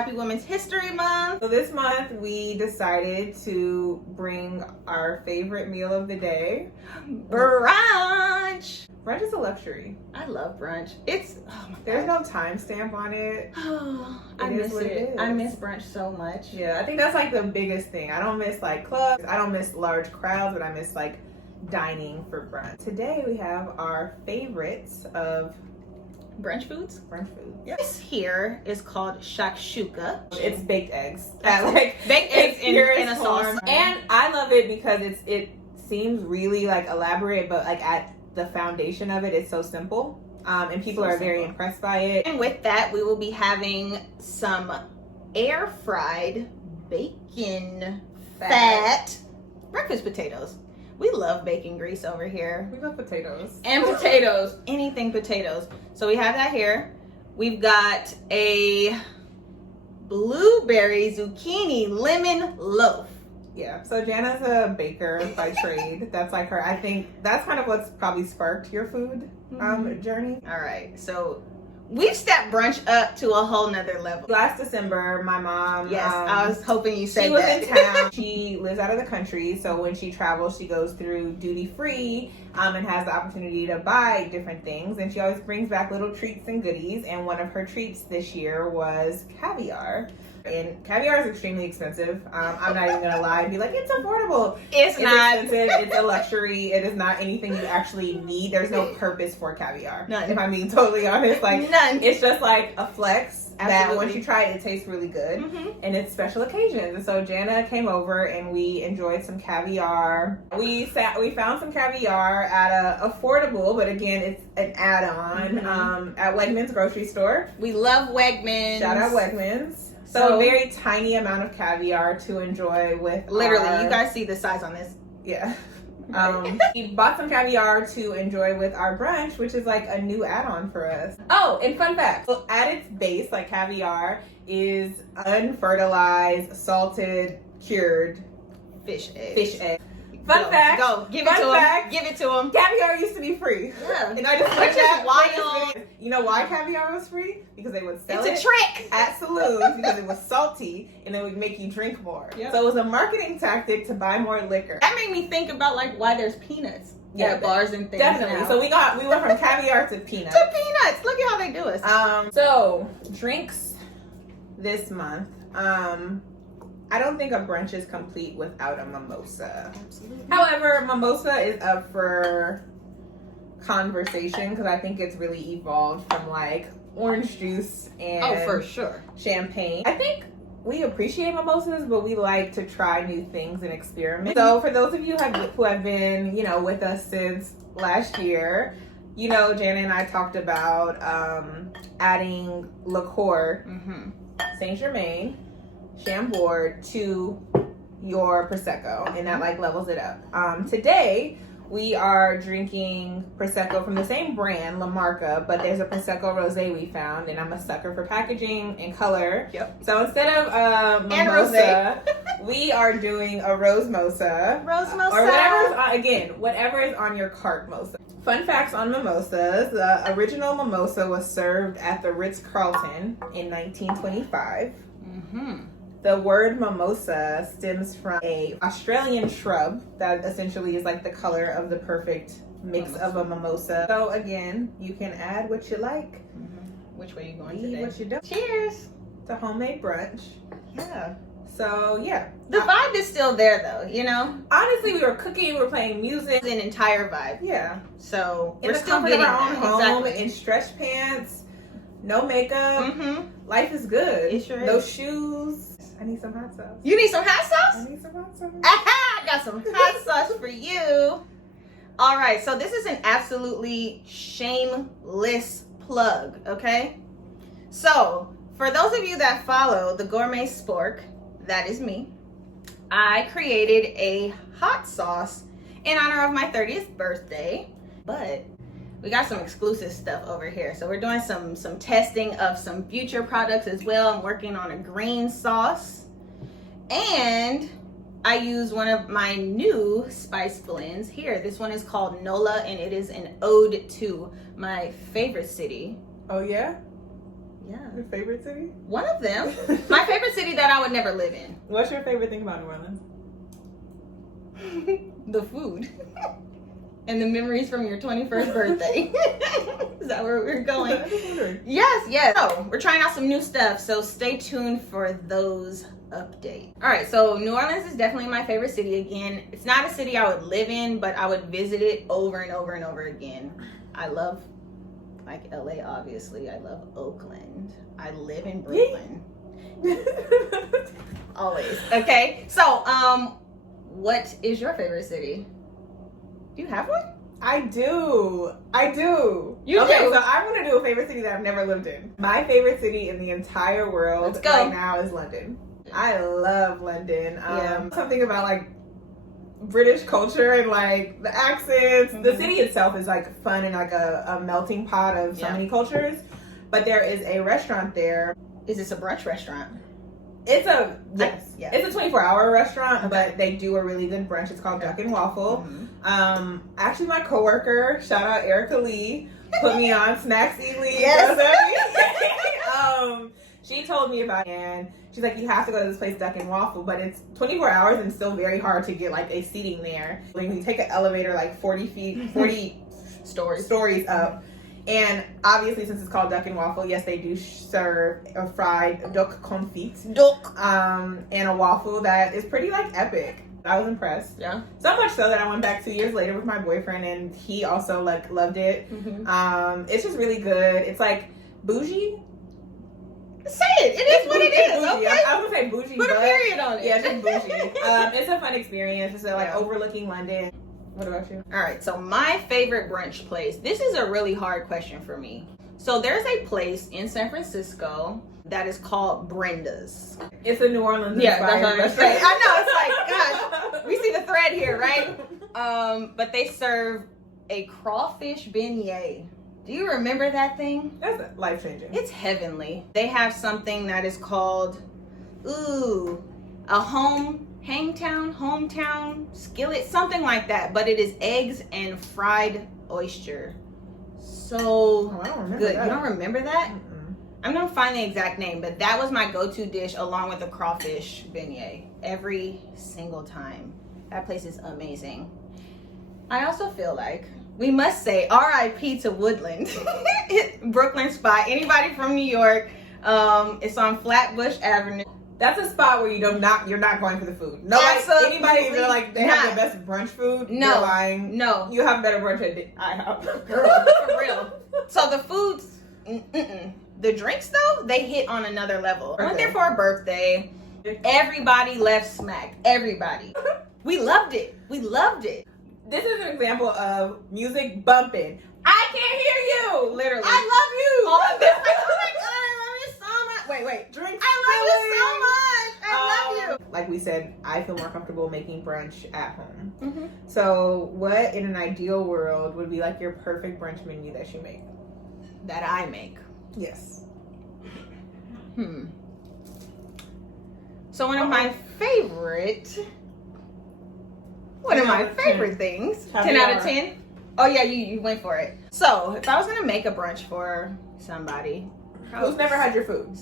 Happy Women's History Month. So this month we decided to bring our favorite meal of the day. Brunch. Brunch is a luxury. I love brunch. There's no timestamp on it. I It is miss what it it. is. I miss brunch so much. Yeah, I think that's like the biggest thing. I don't miss like clubs. I don't miss large crowds, but I miss like dining for brunch. Today we have our favorites of Brunch foods. brunch food. This here is called shakshuka. It's baked eggs. Baked eggs in a sauce. form. And I love it because it seems really like elaborate, but like at the foundation of it, it's so simple. And people are very impressed by it. And with that, we will be having some air fried bacon fat breakfast potatoes. We love bacon grease over here. We love potatoes. And potatoes. Anything potatoes. So we have that here. We've got a blueberry zucchini lemon loaf. Yeah. So Jana's a baker by trade. That's like her. I think that's kind of what's probably sparked your food journey. All right. So we've stepped brunch up to a whole nother level. Last December, my mom. Yes, I was hoping you said she was that. in town. She lives out of the country, so when she travels, she goes through duty free and has the opportunity to buy different things. And she always brings back little treats and goodies. And one of her treats this year was caviar. And caviar is extremely expensive. I'm not even gonna lie and be like, it's affordable. It's not. Expensive. It's a luxury. It is not anything you actually need. There's no purpose for caviar. None. If I'm being totally honest, like None. it's just like a flex. That Absolutely. once you try it, it tastes really good, and it's special occasions. And so Jana came over and we enjoyed some caviar. We found some caviar at a affordable, but again, it's an add-on at Wegmans grocery store. We love Wegmans. Shout out Wegmans. So a very tiny amount of caviar to enjoy with Literally, you guys see the size on this. Yeah. We bought some caviar to enjoy with our brunch, which is like a new add-on for us. Oh, and fun fact. So at its base, like caviar is unfertilized, salted, cured Fish eggs. fish egg. Fun fact. Go. Give it Fun to him. fact. Give it to him. Caviar used to be free. Yeah. And I just Which learned is that wild. from this video. You know why caviar was free? Because they would sell It's it a trick. at saloons because it was salty and it would make you drink more. Yep. So it was a marketing tactic to buy more liquor. That made me think about like why there's peanuts at bars and things. Definitely. now. So we went from caviar to peanuts. to peanuts. Look at how they do us. So drinks this month. I don't think a brunch is complete without a mimosa. Absolutely. However, mimosa is up for conversation because I think it's really evolved from like orange juice and Oh, for sure. champagne. I think we appreciate mimosas, but we like to try new things and experiment. So for those of you who have been, with us since last year, Jana and I talked about adding liqueur, Saint Germain, Chambord to your Prosecco, and that like levels it up. Today we are drinking Prosecco from the same brand, La Marca, but there's a Prosecco Rosé we found, and I'm a sucker for packaging and color. Yep. So instead of mimosa, we are doing a Rose Mosa. Rose Mosa. Or whatever is on your cart mosa. Fun facts on mimosas. The original mimosa was served at the Ritz-Carlton in 1925. The word mimosa stems from a Australian shrub that essentially is like the color of the perfect mix of a mimosa. So again, you can add what you like. Which way are you going Eat today? what you don't. Cheers. It's a homemade brunch. Yeah. So yeah. The vibe is still there though, Honestly, we were cooking, we were playing music. It's an entire vibe. Yeah. So In we're the still comfort getting of our own that. home, Exactly. in stretch pants, no makeup. Life is good. It sure no is. shoes. I need some hot sauce. You need some hot sauce? I need some hot sauce. Aha! I got some hot sauce for you. All right, so this is an absolutely shameless plug, okay? So, for those of you that follow the Gourmet Spork, that is me, I created a hot sauce in honor of my 30th birthday, but we got some exclusive stuff over here. So we're doing some testing of some future products as well. I'm working on a green sauce. And I use one of my new spice blends here. This one is called Nola, and it is an ode to my favorite city. Oh yeah? Yeah. Your favorite city? One of them. My favorite city that I would never live in. What's your favorite thing about New Orleans? The food. And the memories from your 21st birthday. Is that where we're going? Yes. So, we're trying out some new stuff, so stay tuned for those updates. All right, so New Orleans is definitely my favorite city again. It's not a city I would live in, but I would visit it over and over and over again. I love, like LA, obviously. I love Oakland. I live in Brooklyn. Always. Okay, so, what is your favorite city? Do you have one? I do. You okay, do? so I'm gonna do a favorite city that I've never lived in. My favorite city in the entire world Let's go. right now is London. I love London. Yeah. Something about like British culture and like the accents. The city itself is like fun and like a melting pot of so many cultures. But there is a restaurant there. Is this a brunch restaurant? It's a Yeah. It's a 24-hour restaurant, but they do a really good brunch. It's called Duck and Waffle. Actually, my coworker, shout out Erica Lee, put me on Snacks Lee. Yes. She told me about it, and she's like, you have to go to this place, Duck and Waffle, but it's 24 hours and still very hard to get like a seating there. Like you take an elevator like 40 stories up. And obviously, since it's called Duck and Waffle, yes, they do serve a fried duck confit, and a waffle that is pretty like epic. I was impressed. Yeah. So much so that I went back 2 years later with my boyfriend, and he also like loved it. It's just really good. It's like bougie. Say it. It is what it is. Bougie. Okay. I was gonna say bougie. Put a but period on it. yeah, just bougie. It's a fun experience. It's like overlooking London. What about you? All right. So my favorite brunch place. This is a really hard question for me. So there's a place in San Francisco that is called Brenda's. It's a New Orleans. Yeah, that's what I'm restaurant. saying. I know. It's like, gosh, we see the thread here, right? But they serve a crawfish beignet. Do you remember that thing? That's life changing. It's heavenly. They have something that is called, a hometown skillet, something like that. But it is eggs and fried oyster. So I don't remember good. that. You don't remember that? Mm-mm. I'm gonna find the exact name, but that was my go-to dish along with the crawfish beignet every single time. That place is amazing. I also feel like we must say RIP to Woodland, Brooklyn spot. Anybody from New York? It's on Flatbush Avenue. That's a spot where you're not going for the food. No, like Absolutely anybody feel like they have not. the best brunch food. No. You're lying. No, You have better brunch at IHOP. girl, for real. So the foods, the drinks though, they hit on another level. I went there for a birthday. Everybody left smacked. Everybody. We loved it. This is an example of music bumping. I can't hear you. Literally. I love you. All of this. Like, oh my god, I love you so much. Wait. Drinks. I love you so much. I love you. Like we said, I feel more comfortable making brunch at home. Mm-hmm. So, what in an ideal world would be like your perfect brunch menu that you make? That I make. Yes. So one of my favorite things. 10 out of 10. Oh yeah, you went for it. So if I was gonna make a brunch for somebody Who's never had your food?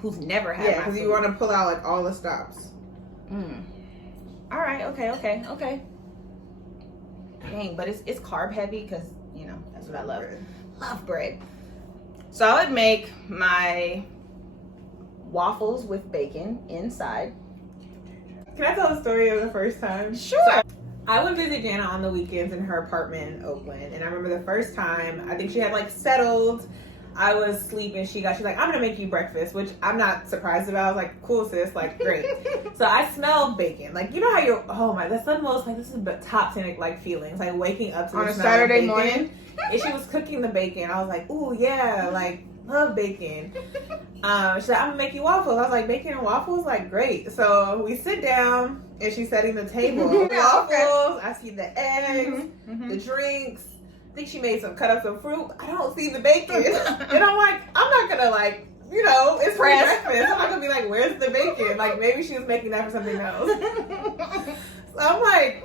who's never had Yeah, my because food. you want to pull out like all the stops. All right, okay. Dang, but it's carb heavy because that's what I love. Love bread. So I would make my waffles with bacon inside. Can I tell the story of the first time? Sure. So, I would visit Jana on the weekends in her apartment in Oakland, and I remember the first time, I think she had like settled. I was sleeping. She's like, I'm gonna make you breakfast, which I'm not surprised about. I was like, cool sis, like great. So I smelled bacon. Like, you know how that's the most like, this is the top 10 like feelings, like waking up to On the a smell of Saturday bacon. morning. And she was cooking the bacon. I was like, ooh yeah, like love bacon. She's like, I'm gonna make you waffles. I was like, bacon and waffles, like great. So we sit down and she's setting the table. Waffles. I see the eggs, the drinks. I think she made cut up some fruit. I don't see the bacon, and I'm like, I'm not gonna like, it's for breakfast. I'm not gonna be like, where's the bacon? Like maybe she was making that for something else. So I'm like,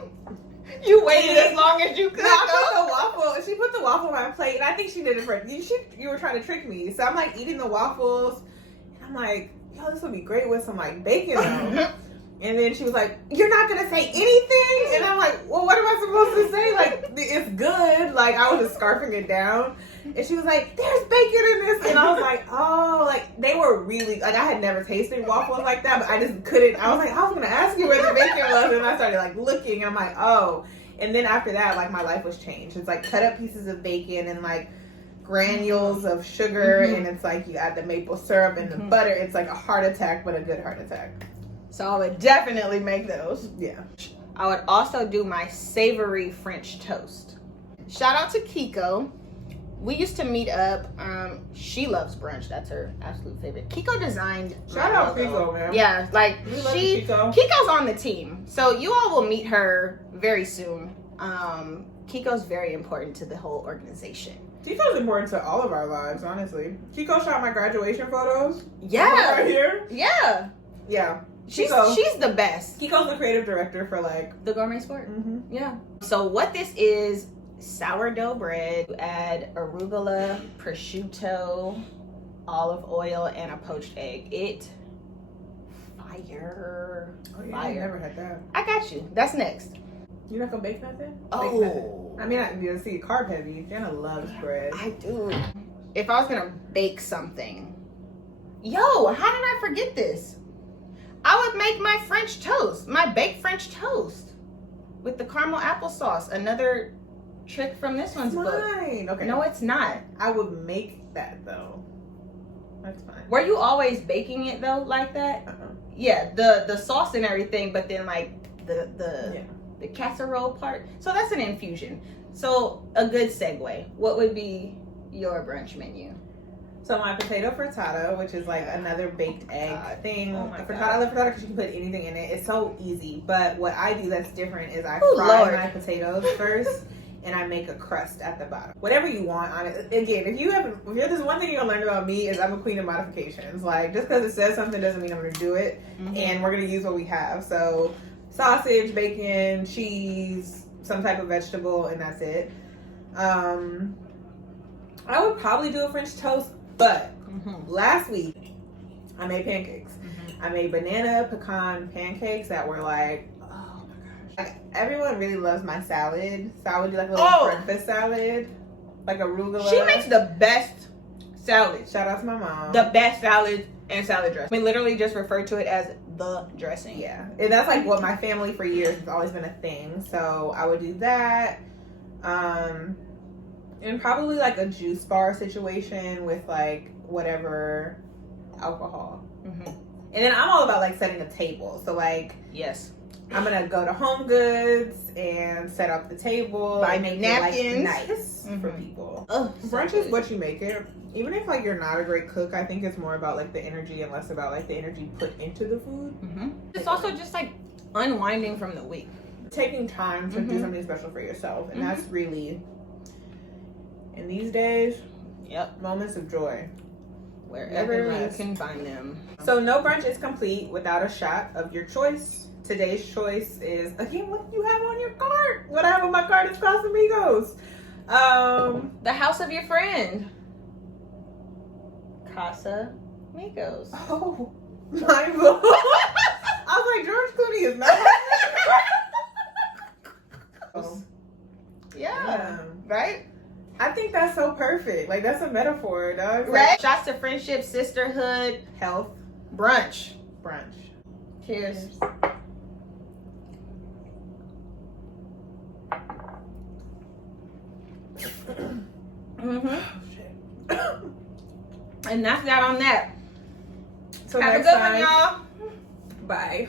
You waited as long as you could. No, I put the waffle. She put the waffle on my plate, and I think she did it for you. You were trying to trick me. So I'm like eating the waffles, and I'm like, yo, this would be great with some like bacon though. And then she was like, "You're not gonna say anything?" And I'm like, "Well, what am I supposed to say? Like, it's good." Like, I was just scarfing it down. And she was like, "There's bacon in this." And I was like, "Oh, like they were really like I had never tasted waffles like that, but I just couldn't." I was like, "I was gonna ask you where the bacon was," and I started like looking. And I'm like, "Oh." And then after that, like my life was changed. It's like cut up pieces of bacon and like granules of sugar, and it's like you add the maple syrup and the butter. It's like a heart attack, but a good heart attack. So I would definitely make those. Yeah. I would also do my savory French toast. Shout out to Kiko. We used to meet up. She loves brunch. That's her absolute favorite. Kiko designed. Shout out Kiko, man. Yeah, like We love Kiko. Kiko's on the team. So you all will meet her very soon. Kiko's very important to the whole organization. Kiko's important to all of our lives, honestly. Kiko shot my graduation photos. Yeah. Right here. Yeah. Yeah. She's Kiko. she's the best. Kiko's the creative director for like The Gourmet Sport. mm-hmm. Yeah. So what this is sourdough bread. You add arugula, prosciutto, olive oil, and a poached egg. It fire. Oh, yeah, Fire. I never had that. I got you. That's next. You're not gonna bake nothing? Oh. Bake nothing. I mean, you see, carb heavy. Jenna loves bread. I do. If I was gonna bake something, yo, how did I forget this? I would make my French toast, my baked French toast with the caramel applesauce. Another trick from this one's book. Fine. Okay. No, it's not. I would make that though. That's fine. Were you always baking it though, like that? Uh-uh. Yeah, the sauce and everything, but then like the Yeah. the casserole part. So that's an infusion. So a good segue. What would be your brunch menu? So my potato frittata, which is like another baked egg thing. Oh my Frittata, God. I love frittata because you can put anything in it. It's so easy. But what I do that's different is I Oh, fry Lord. my potatoes first, and I make a crust at the bottom. Whatever you want on it. Again, if you're this one thing you're gonna learn about me is I'm a queen of modifications. Like just because it says something doesn't mean I'm gonna do it. And we're gonna use what we have. So sausage, bacon, cheese, some type of vegetable, and that's it. I would probably do a French toast, but last week I made pancakes. I made banana pecan pancakes that were like, oh my gosh. Like, everyone really loves my salad. So I would do like a little breakfast salad, like arugula. She makes the best salads. Shout out to my mom. The best salad and salad dressing. We literally just refer to it as the dressing. Yeah, and that's like what my family for years has always been a thing. So I would do that, and probably like a juice bar situation with like whatever alcohol. And then I'm all about like setting a table. So like Yes. I'm gonna go to Home Goods and set up the table, Buy and me make napkins. it like nice for people. Oh, Brunch is what you make it. Even if like you're not a great cook, I think it's more about like the energy and less about like the energy put into the food. It's also just like unwinding from the week. Taking time to do something special for yourself, and that's really in these days, moments of joy Wherever you less. can find them. So no brunch is complete without a shot of your choice. Today's choice is again what you have on your card. What I have on my card is Casamigos. The house of your friend. Casa Migos. Oh, my boo. I was like, George Clooney is not. Yeah. Right? I think that's so perfect. Like that's a metaphor, dog. Right? Shots to friendship, sisterhood, Health, brunch. brunch. Cheers. And that's that on that. So Have a next good one, time, y'all. bye.